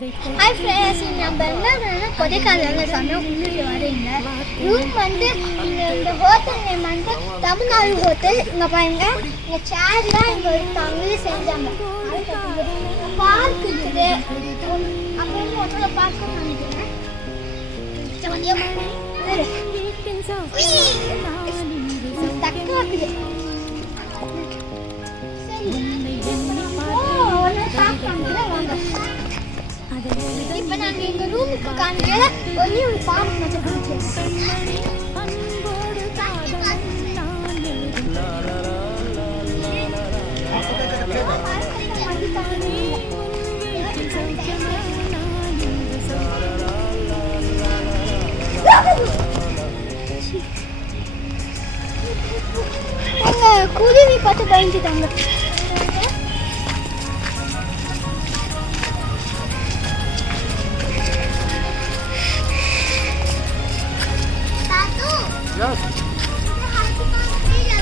Hi friends, நம்ம என்ன கொடைக்கானலில் சொன்னால் முன்னாடி வரீங்க. ரூம் வந்து இந்த ஹோட்டல் நேம் வந்து தமிழ்நாடு ஹோட்டல். இங்கே பாருங்க, இங்கே சேர்லாம் இங்கே தமிழ் செஞ்சாங்க. பார்க் இருக்குது, அப்புறம் ஹோட்டலில் பார்க்க நினைக்கிறேன். தக்கா இருக்குது. இப்போ நாங்கள் எங்கள் ரூமுக்கு காமிக்கிற ஒரே ஒரு பார்க் மட்டும் காமிக்கிறோம். குருவி பார்த்து பயந்துட்டாங்க.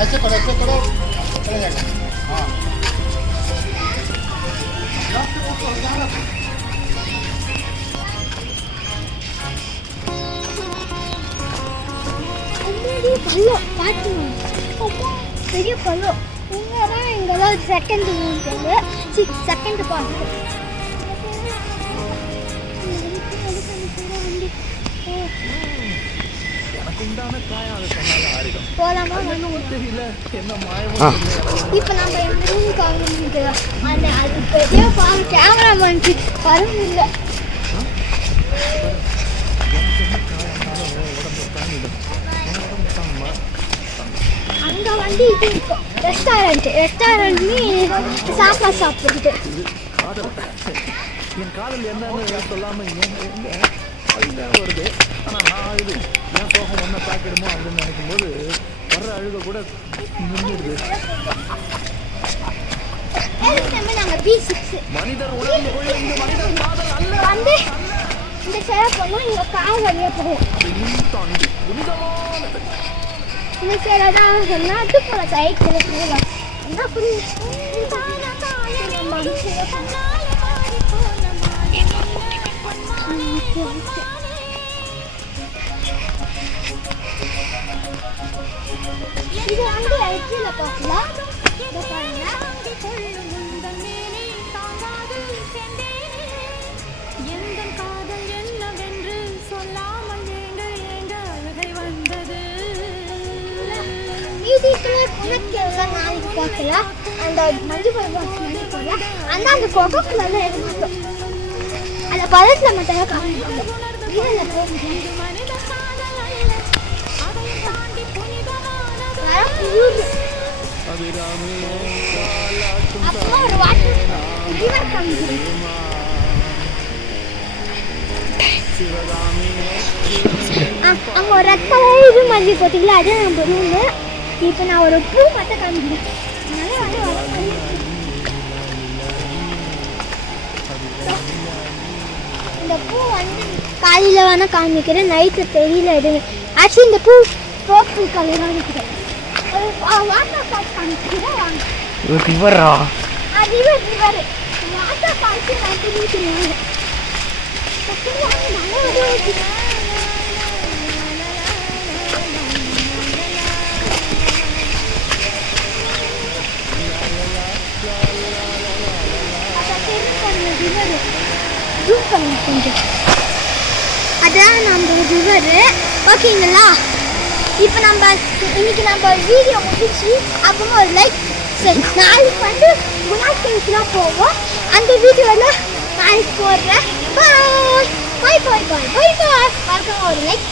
ऐसे करो चलेगा। हाँ பள்ளம் பார்த்து பெரிய பள்ளம். இங்கே தான் எங்கெல்லாம் செகண்ட் செகண்ட் பார்த்து போலாமா? இப்போ நம்ம எங்க ரூமுக்கு ஆரம்பிக்கிறோம். அந்த அது பெரிய பார்க்க கேமராமேனுக்கு வரவும் இல்லை. அங்கே வந்து இது இருக்கும், ரெஸ்டாரண்ட்னு சாப்பிடுறது. என் காதல் என்னன்னு சொல்லாம வருது. ஆனா நான் அழுது ஏன் சோகம் ஒன்ன தாக்கிடுமோ அப்படின்னு நினைக்கும் போது வர்ற அழுக கூட நின்றுடுது. மனிதர் உணர்வுக்குள்ள இந்த மனிதர் காதல் அல்ல வந்து இந்த சேவை பண்ணா இங்க கால் வழியா போகும். இந்த சேவை தான் சொன்னா அது போல சைக்கிள் போகலாம். என்ன புரியுது? இது வந்து எட்ஜில் பார்க்கலாம். நாளைக்கு பார்க்கலாம். அந்த மஞ்சள் போய் அந்த அந்த கொக்கக்குள்ள எடுத்து அந்த பழத்தில் மட்டும் காமிப்பாங்க. அப்புறம் ஒரு வாட்டர் ரிவர் காமிக்கிறேன். அங்கே ஒரு ரெட் கலர் இது மாதிரி பார்த்தீங்களா, அது நம்ம ரூமு. இப்போ நான் ஒரு பூ மட்டும் காமிக்கிறேன். இந்த பூ வந்து காலையில் வேணால் காமிக்கிறேன், நைட்டு தெரியல எதுவுமே. ஆக்சுவலி இந்த பூ பர்பிள் கலராக இருக்கிறேன். வாட்டர் ஃபால்ஸ் காமிக்கிறேன் வாங்க. ரிவரா? ரிவர் வாட்டர் ஃபால்ஸ் நான் தெரிவிக்கிறேன். கொஞ்சம் அதான் நம்ம ரிவரு. ஓகேங்களா? இப்போ நம்ம இன்னைக்கு நம்ம வீடியோ முடிச்சு அப்புறமா ஒரு லைக். சரி, நாளைக்கு வந்து குணாக்கெல்லாம் போவோம். அந்த வீடியோவில் நாளைக்கு போடுறேன். பாய் பாய் பாய் பாய் பாய் பாய். மறக்காம ஒரு லைக்.